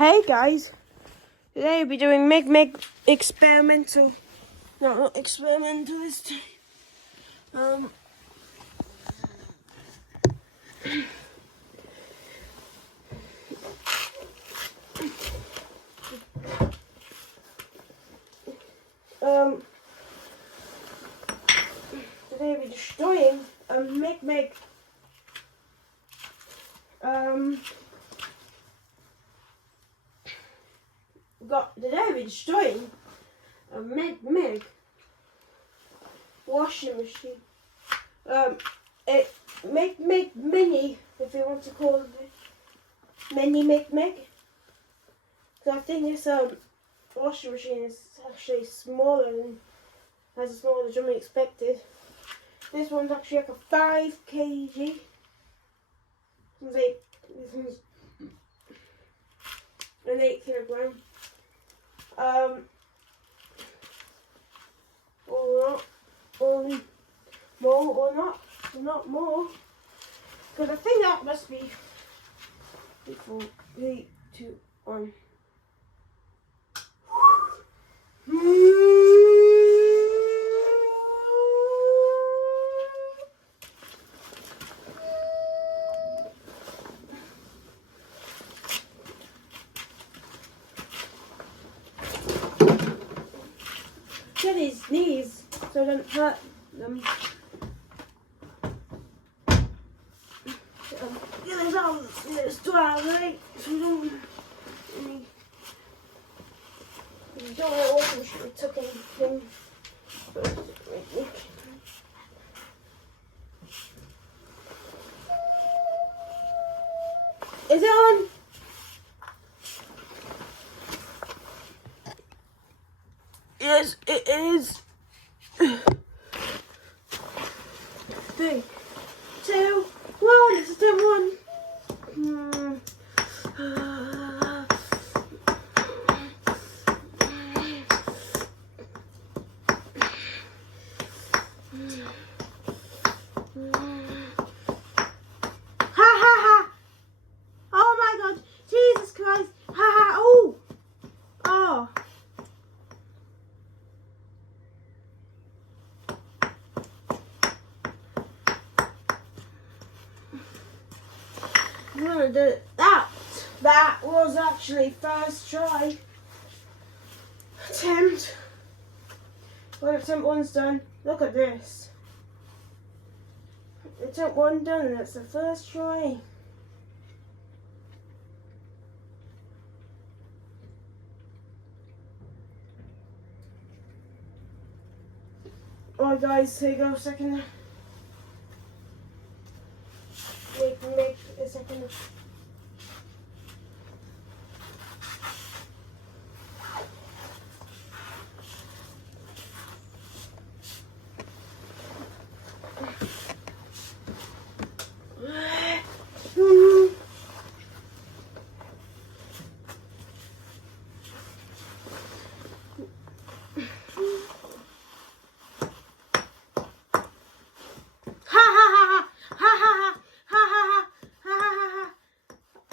Hey guys, today we'll be doing Meg experimental, no, not experimental this time. Today we're destroying a Meg. Today we're destroying a Meg washing machine. It Meg Mini, if you want to call it Mini Meg. So I think this washing machine is actually smaller and has a smaller drum than expected. This one's actually like a 5 kg. This one's an 8 kilogram. Or more or not more. Because I think that must be before 3, 2, 1. Get his knees so I don't hurt them. Get his arms in his dry, right? So you don't know what we should have took anything. Is it on? Yes, it is. 3, 2, 1. It's step 1. Oh my God! Jesus Christ! Oh! Oh! That was actually first try attempt. Well, attempt 1's done. Look at this. Attempt 1 done, and that's the first try. Alright guys, here you go, second. Make a second.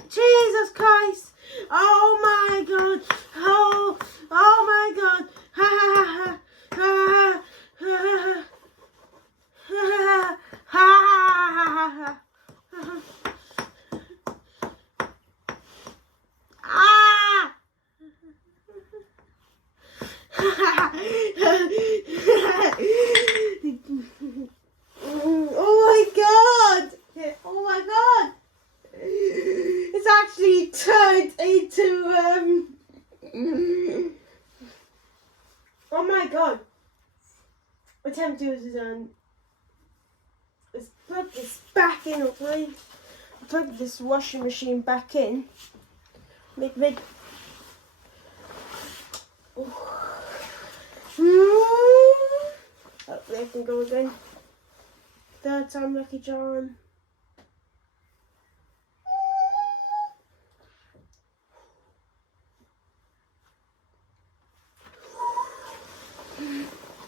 Jesus Christ! Oh my God! Oh my God! Ha ha ha ha ha ha ha ha. Oh my God! Oh my God! It's actually turned into oh my God! Attempt 2 is done. Let's plug this back in, okay? Plug this washing machine back in. Make. Oh, there can go again. Third time, Lucky John.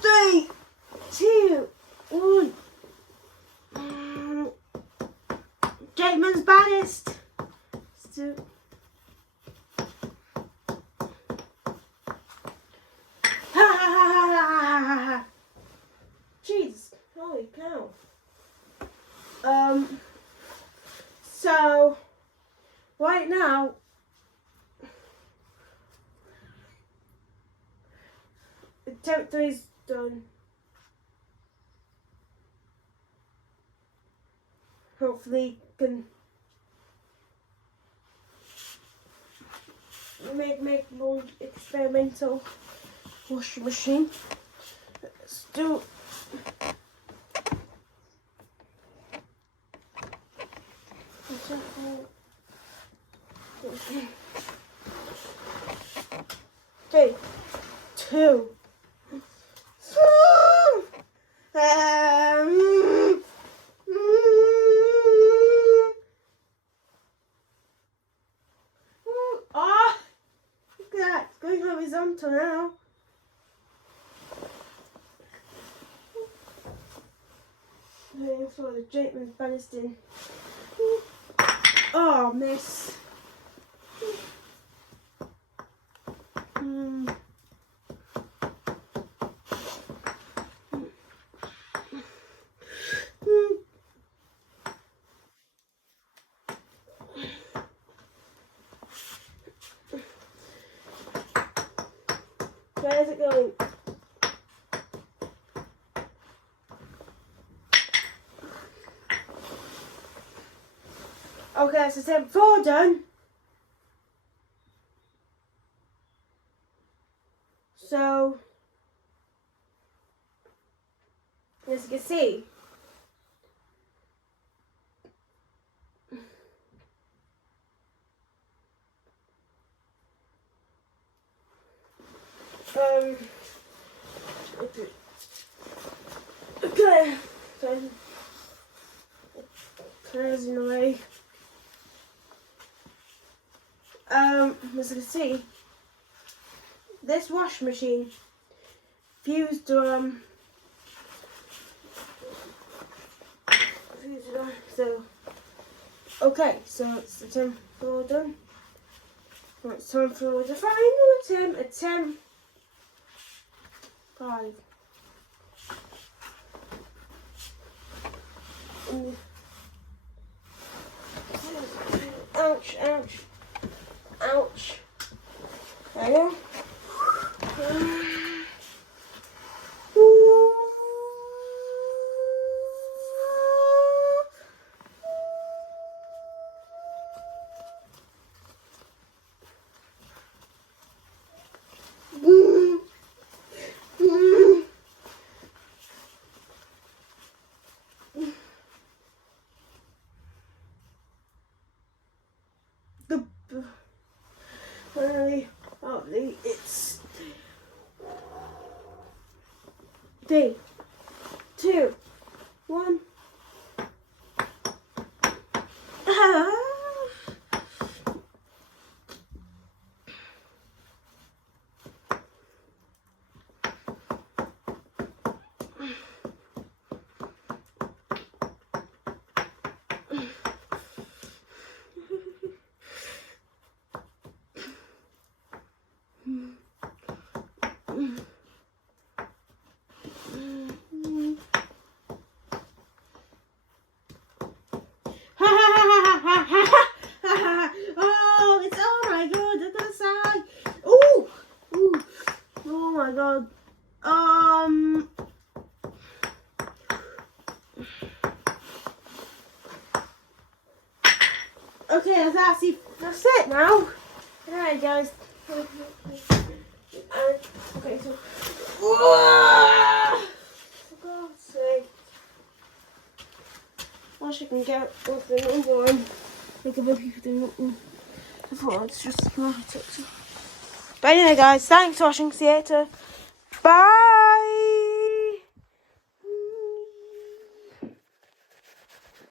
Three, 2, 1. Jakeman's baddest. attempt 3 is done. Hopefully can make one experimental washing machine. Let's do. Okay, 2. Look at that, it's going horizontal now. For the Jakeman's Banniston. Oh, miss. Where's it going? Okay, so attempt 4 done. So, as you can see, okay, so closing away. As you can see, this washing machine fused so okay, so it's attempt 4 done. Now it's time for the final attempt 5. Ouch, ouch, ouch. There you go. Finally, it's 3, 2, 1. Oh, it's oh my god, look at the side. Oh, oh my god. Okay, that's it now. Alright guys. Okay, so for God's sake. Well, she can get with the number one. Like a bit of the I thought it's just not. But anyway guys, thanks for watching. See you later. Bye.